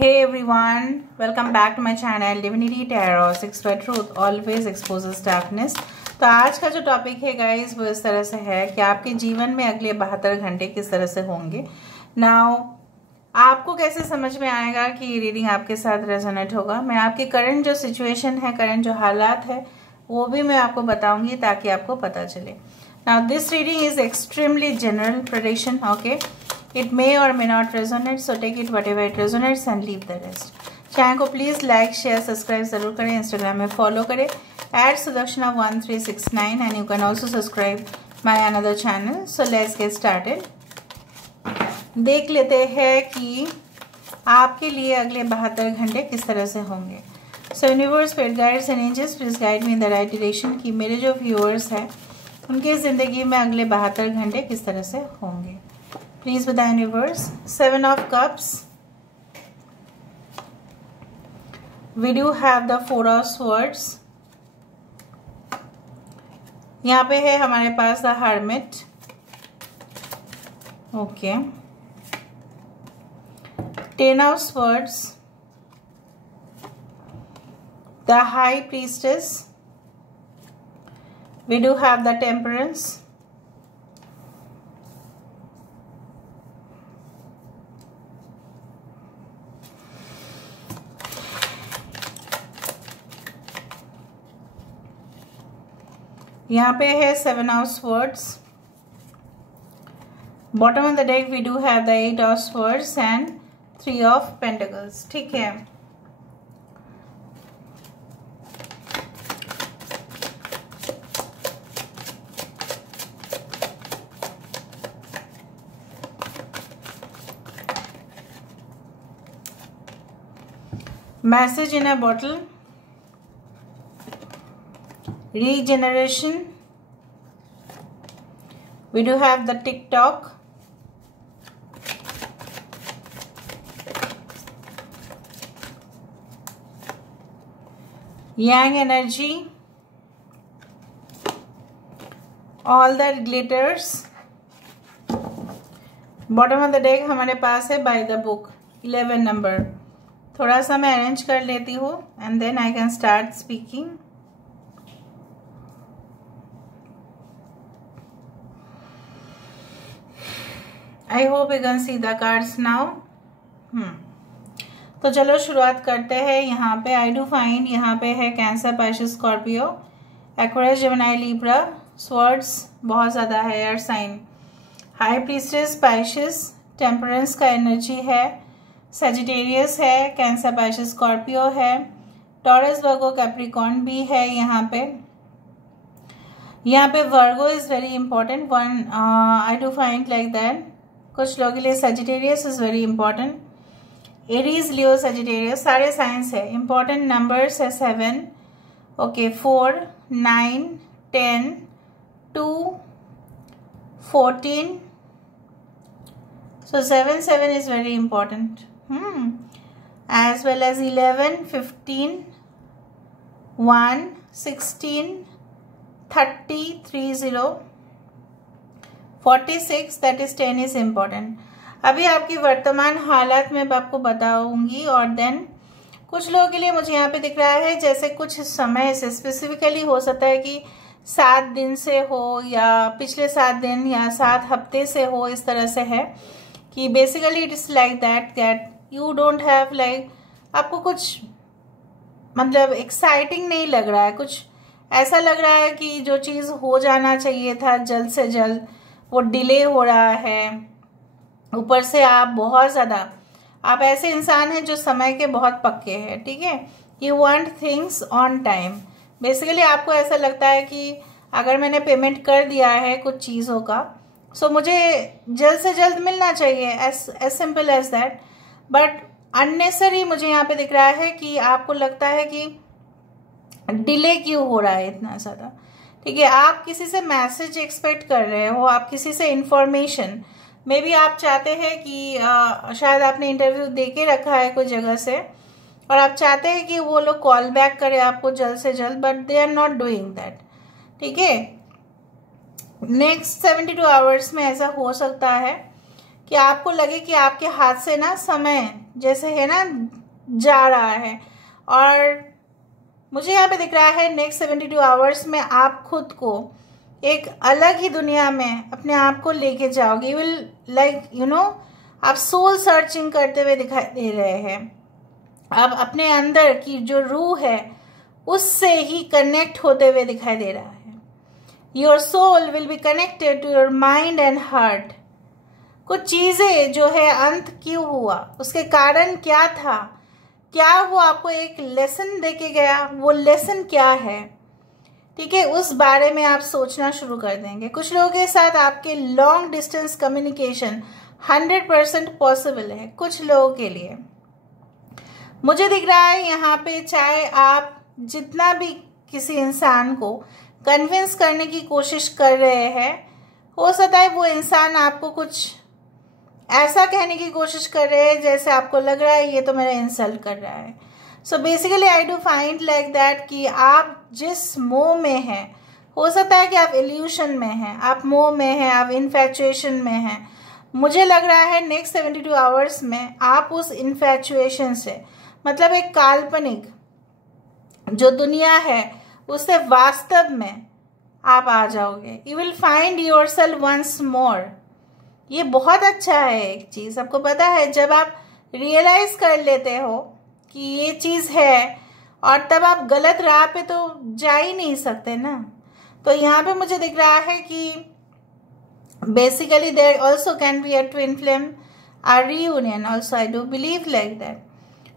Hey everyone, welcome back to my channel Divinity Tarot 6 by Truth always exposes darkness। तो आज का जो topic है गाइस वो इस तरह से है कि आपके जीवन में अगले 72 घंटे किस तरह से होंगे। नाउ आपको कैसे समझ में आएगा कि ये रीडिंग आपके साथ रेजोनेट होगा। मैं आपकी करंट जो सिचुएशन है, करंट जो हालात है वो भी मैं आपको बताऊंगी ताकि आपको पता चले। Now this reading is extremely general prediction, okay. It may or may not resonate, so take it whatever it resonates and leave the rest। Channel को प्लीज़ लाइक शेयर सब्सक्राइब ज़रूर करें, इंस्टाग्राम में फॉलो करें @Sudakshana1369 and you can also subscribe my another channel। So let's get started। देख लेते हैं कि आपके लिए अगले 72 घंटे किस तरह से होंगे। So universe, spirit guides and angels please guide me in the right direction कि मेरे जो व्यूअर्स हैं उनकी ज़िंदगी में अगले 72 घंटे किस तरह से होंगे। Please with the universe। 7 of cups, we do have the 4 of swords। यहाँ पे है हमारे पास the hermit, okay। 10 of swords, the high priestess, we do have the temperance, यहाँ पे है 7 of swords। Bottom of the deck we do have the 8 of swords and 3 of pentacles, ठीक है। Message in a bottle, regeneration, we do have the TikTok, yang energy, all that glitters। Bottom of the deck हमारे पास है by the book 11 number. थोड़ा सा मैं arrange कर लेती हूँ and then I can start speaking. I hope you can see the cards now. तो चलो शुरुआत करते हैं। यहाँ पे आई डू फाइंड, यहाँ पे है Cancer, Pisces, Scorpio, Aquarius, Gemini, Libra, swords बहुत ज़्यादा है, air sign, High Priestess, Pisces, Temperance का एनर्जी है, सजिटेरियस है, कैंसर, पाइसेस, स्कॉर्पियो है, टॉरस, वर्गो, कैप्रिकॉर्न भी है। यहाँ पे Virgo is very important one, I do find like that. कुछ लोगों के लिए Sagittarius is very important, Aries, Leo, Sagittarius सारे साइंस है। इंपॉर्टेंट नंबर्स है 7, okay, 4, 9, 10, 2, 14। So 7 is very important, as well as 11, 15, 1, 16, 30, 30, 46, that is 10 is important। अभी आपकी वर्तमान हालात में आपको बताऊंगी। और देन कुछ लोगों के लिए मुझे यहाँ पे दिख रहा है जैसे कुछ समय से, स्पेसिफिकली हो सकता है कि 7 दिन से हो या पिछले 7 दिन या 7 हफ्ते से हो, इस तरह से है कि basically it is like that you don't have like, आपको कुछ मतलब एक्साइटिंग नहीं लग रहा है, कुछ ऐसा लग रहा है कि जो चीज़ हो जाना चाहिए था जल्द से जल्द वो डिले हो रहा है। ऊपर से आप बहुत ज़्यादा, आप ऐसे इंसान हैं जो समय के बहुत पक्के हैं, ठीक है। You want things on time. Basically आपको ऐसा लगता है कि अगर मैंने पेमेंट कर दिया है कुछ चीज़ों का, सो मुझे जल्द से जल्द मिलना चाहिए, as simple as that. But unnecessary मुझे यहाँ पे दिख रहा है कि आपको लगता है कि डिले क्यों हो रहा है इतना ज़्यादा, ठीक है। आप किसी से मैसेज एक्सपेक्ट कर रहे हो, आप किसी से इंफॉर्मेशन, मे बी आप चाहते हैं कि शायद आपने इंटरव्यू दे के रखा है कोई जगह से और आप चाहते हैं कि वो लोग कॉल बैक करें आपको जल्द से जल्द, but they are not doing that, ठीक है। नेक्स्ट 72 आवर्स में ऐसा हो सकता है कि आपको लगे कि आपके हाथ से ना समय जैसे है ना जा रहा है। और मुझे यहाँ पे दिख रहा है नेक्स्ट 72 आवर्स में आप खुद को एक अलग ही दुनिया में अपने आप को लेके जाओगे। यू विल लाइक आप सोल सर्चिंग करते हुए दिखाई दे रहे हैं। आप अपने अंदर की जो रूह है उससे ही कनेक्ट होते हुए दिखाई दे रहा है। Your soul will be connected to your mind and heart. कुछ चीजें जो है अंत क्यों हुआ, उसके कारण क्या था, क्या वो आपको एक लेसन देके गया, वो लेसन क्या है, ठीक है, उस बारे में आप सोचना शुरू कर देंगे। कुछ लोगों के साथ आपके लॉन्ग डिस्टेंस कम्युनिकेशन 100% पॉसिबल है कुछ लोगों के लिए। मुझे दिख रहा है यहाँ पे चाहे आप जितना भी किसी इंसान को कन्विंस करने की कोशिश कर रहे हैं, हो सकता है वो इंसान आपको कुछ ऐसा कहने की कोशिश कर रहे हैं जैसे आपको लग रहा है ये तो मेरा इंसल्ट कर रहा है। So basically I do find like that कि आप जिस मोह में हैं, हो सकता है कि आप इल्यूशन में हैं, आप मोह में हैं, आप इन्फैचुएशन में हैं। मुझे लग रहा है नेक्स्ट 72 आवर्स में आप उस इन्फैचुएशन से, मतलब एक काल्पनिक जो दुनिया है उससे वास्तव में आप आ जाओगे। You will find yourself once more. ये बहुत अच्छा है एक चीज। आपको पता है जब आप रियलाइज कर लेते हो कि ये चीज है और तब आप गलत राह पे तो जा ही नहीं सकते ना। तो यहाँ पे मुझे दिख रहा है कि basically there also can be a twin flame or reunion also. I do believe like that.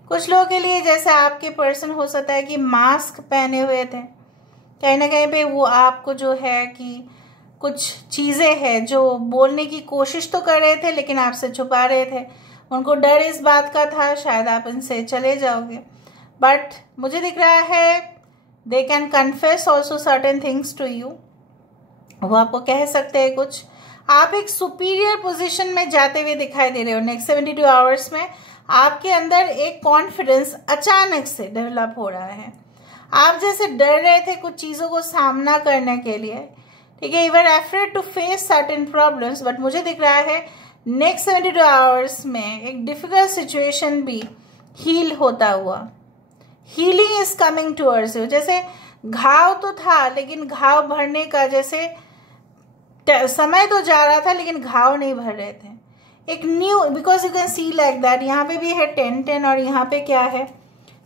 कुछ लोगों के लिए जैसे आपके पर्सन हो सकता है कि मास्क पहने हुए थे, कहीं ना कहीं पे वो आपको जो है कि कुछ चीज़ें हैं जो बोलने की कोशिश तो कर रहे थे लेकिन आपसे छुपा रहे थे। उनको डर इस बात का था शायद आप इनसे चले जाओगे, बट मुझे दिख रहा है they can confess also certain things to you. वो आपको कह सकते हैं कुछ। आप एक सुपीरियर पोजीशन में जाते हुए दिखाई दे रहे हो। नेक्स्ट 72 आवर्स में आपके अंदर एक कॉन्फिडेंस अचानक से डेवलप हो रहा है। आप जैसे डर रहे थे कुछ चीज़ों को सामना करने के लिए, ठीक है, you are afraid to face certain problems, but मुझे दिख रहा है नेक्स्ट 72 आवर्स में एक डिफिकल्ट सिचुएशन भी हील होता हुआ। Healing is coming towards you. जैसे घाव तो था लेकिन घाव भरने का जैसे समय तो जा रहा था लेकिन घाव नहीं भर रहे थे। एक new, because you can C like that, यहाँ पे भी है 10-10 और यहाँ पे क्या है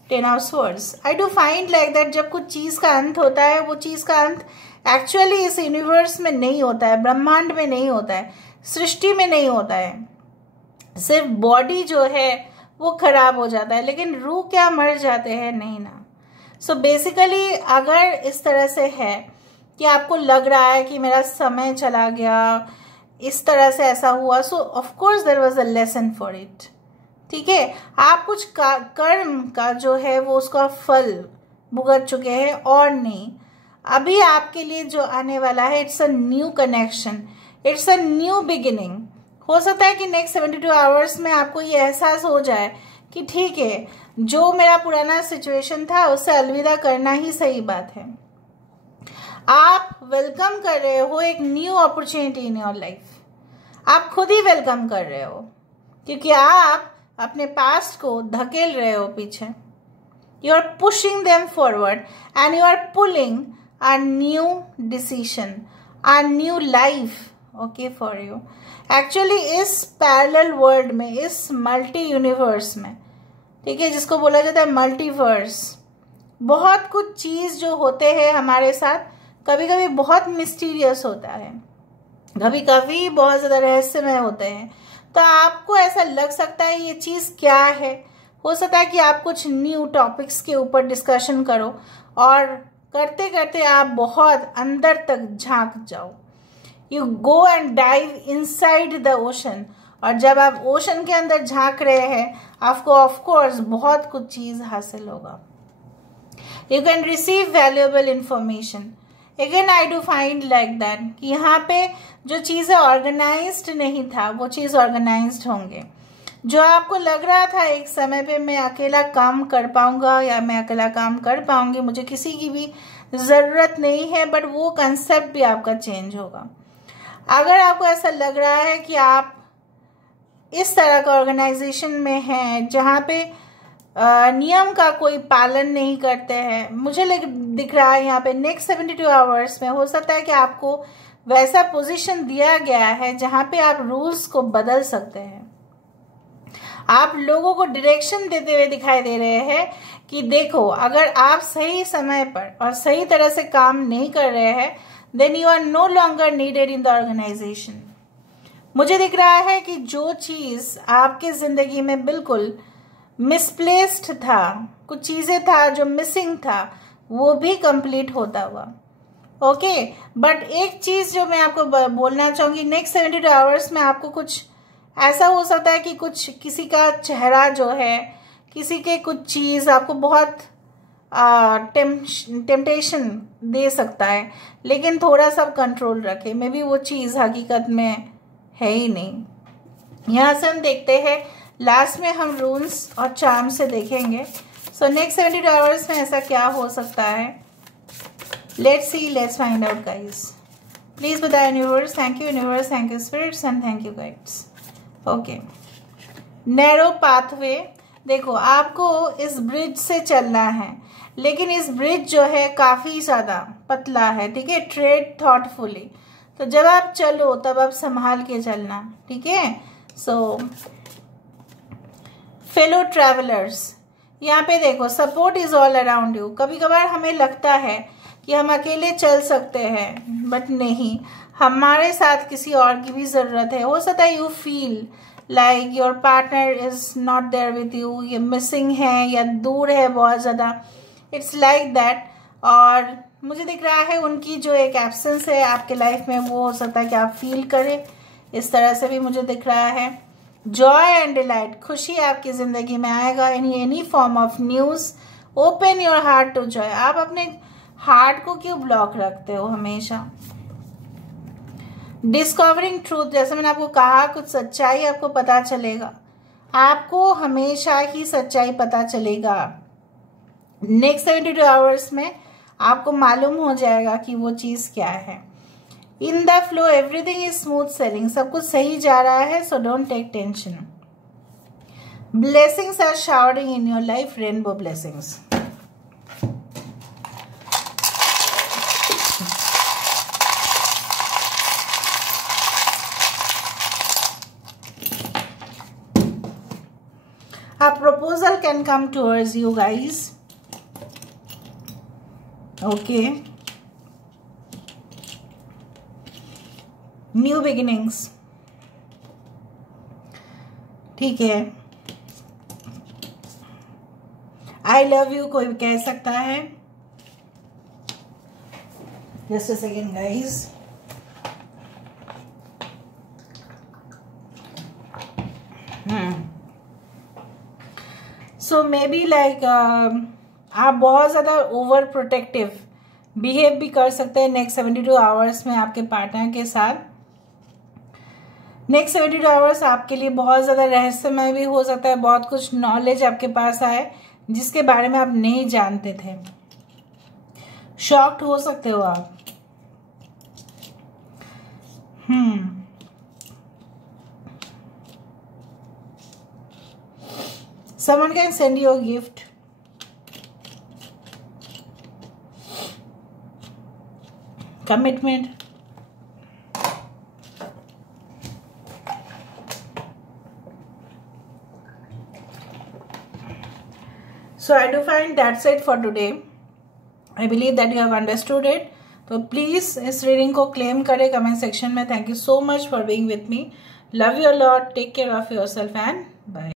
10 of swords. I do find like that जब कुछ चीज़ का अंत होता है वो चीज़ का अंत एक्चुअली इस यूनिवर्स में नहीं होता है, ब्रह्मांड में नहीं होता है, सृष्टि में नहीं होता है। सिर्फ बॉडी जो है वो खराब हो जाता है लेकिन रूह क्या मर जाते हैं नहीं ना। सो बेसिकली अगर इस तरह से है कि आपको लग रहा है कि मेरा समय चला गया, इस तरह से ऐसा हुआ, so of course there was a lesson for it, ठीक है। आप कुछ कर्म का जो है वो उसका फल भुगत चुके हैं और नहीं। अभी आपके लिए जो आने वाला है it's a new connection, it's a new beginning. हो सकता है कि नेक्स्ट 72 आवर्स में आपको ये एहसास हो जाए कि ठीक है जो मेरा पुराना सिचुएशन था उससे अलविदा करना ही सही बात है। आप वेलकम कर रहे हो एक new opportunity in your life. आप खुद ही वेलकम कर रहे हो क्योंकि आप अपने पास्ट को धकेल रहे हो पीछे। You are pushing them forward and you are pulling a new decision, a new life okay for you. Actually इस पैरेलल वर्ल्ड में, इस मल्टी यूनिवर्स में, ठीक है, जिसको बोला जाता है मल्टीवर्स, बहुत कुछ चीज जो होते हैं हमारे साथ कभी कभी बहुत मिस्टीरियस होता है, कभी कभी बहुत ज्यादा रहस्यमय होते हैं। तो आपको ऐसा लग सकता है ये चीज क्या है। हो सकता है कि आप कुछ न्यू टॉपिक्स के ऊपर डिस्कशन करो और करते करते आप बहुत अंदर तक झांक जाओ। You go and dive inside the ocean, और जब आप ओशन के अंदर झांक रहे हैं आपको ऑफ कोर्स बहुत कुछ चीज हासिल होगा। You can receive valuable information. Again I do find like that कि यहाँ पे जो चीज़ें ऑर्गेनाइज्ड नहीं था वो चीज़ ऑर्गेनाइज्ड होंगे। जो आपको लग रहा था एक समय पे मैं अकेला काम कर पाऊंगा या मैं अकेला काम कर पाऊंगी, मुझे किसी की भी ज़रूरत नहीं है, बट वो कंसेप्ट भी आपका चेंज होगा। अगर आपको ऐसा लग रहा है कि आप इस तरह का ऑर्गेनाइजेशन में हैं जहाँ पे नियम का कोई पालन नहीं करते हैं, मुझे दिख रहा है यहाँ पे नेक्स्ट 72 आवर्स में हो सकता है कि आपको वैसा पोजीशन दिया गया है जहाँ पे आप रूल्स को बदल सकते हैं। आप लोगों को डायरेक्शन देते हुए दिखाई दे रहे हैं कि देखो, अगर आप सही समय पर और सही तरह से काम नहीं कर रहे हैं, then you are no longer needed in the organisation. मुझे दिख रहा है कि जो चीज आपके जिंदगी में बिल्कुल मिसप्लेस्ड था, कुछ चीजें था जो मिसिंग था, वो भी कंप्लीट होता हुआ। ओके, बट एक चीज जो मैं आपको बोलना चाहूंगी, नेक्स्ट 72 आवर्स में आपको कुछ ऐसा हो सकता है कि कुछ किसी का चेहरा जो है, किसी के कुछ चीज आपको बहुत टेम्पटेशन दे सकता है, लेकिन थोड़ा सा कंट्रोल रखें। मे बी वो चीज हकीकत में है ही नहीं। यहाँ से हम देखते हैं, लास्ट में हम रून्स और चार्म से देखेंगे। सो नेक्स्ट 72 आवर्स में ऐसा क्या हो सकता है, let's see, let's find out guys. Please बताएं universe. Thank you universe, thank you spirits and thank you guides. Okay, narrow pathway. देखो, आपको इस ब्रिज से चलना है, लेकिन इस ब्रिज जो है काफी ज्यादा पतला है, ठीक है। ट्रेड थॉटफुली, तो जब आप चलो तब आप संभाल के चलना, ठीक है। सो फेलो ट्रैवलर्स, यहाँ पे देखो, support is all around you. कभी कभार हमें लगता है कि हम अकेले चल सकते हैं, बट नहीं, हमारे साथ किसी और की भी जरूरत है। हो सकता है you feel like your partner is not there with you, ये मिसिंग है या दूर है बहुत ज्यादा, इट्स लाइक दैट। और मुझे दिख रहा है उनकी जो एक एब्सेंस है आपके लाइफ में, वो हो सकता है कि आप फील करें, इस तरह से भी मुझे दिख रहा है। जॉय एंड डिलाइट, खुशी आपकी जिंदगी में आएगा in any form of news. Open your heart to joy. आप अपने हार्ट को क्यों ब्लॉक रखते हो हमेशा। डिस्कवरिंग ट्रूथ, जैसे मैंने आपको कहा, कुछ सच्चाई आपको पता चलेगा, आपको हमेशा ही सच्चाई पता चलेगा। नेक्स्ट 72 आवर्स में आपको मालूम हो जाएगा कि वो चीज क्या है। In the flow everything is smooth sailing, सब कुछ सही जा रहा है, so don't take tension. Blessings are showering in your life, rainbow blessings. A proposal can come towards you guys. Okay. New beginnings. ठीक है। I love you कोई कह सकता है। Just a second guys. So may be like आप बहुत ज़्यादा over protective behave भी कर सकते हैं नेक्स्ट 72 आवर्स में आपके पार्टनर के साथ। नेक्स्ट 72 आवर्स आपके लिए बहुत ज़्यादा रहस्यमय भी हो सकता है, बहुत कुछ नॉलेज आपके पास आए जिसके बारे में आप नहीं जानते थे। शॉक्ड हो सकते हो आप। Someone can send you a gift. Commitment. So I do find that's it for today. I believe that you have understood it. तो प्लीज इस रीडिंग को क्लेम करें कमेंट सेक्शन में। Thank you so much for being with me. Love you a lot. Take care of yourself and bye.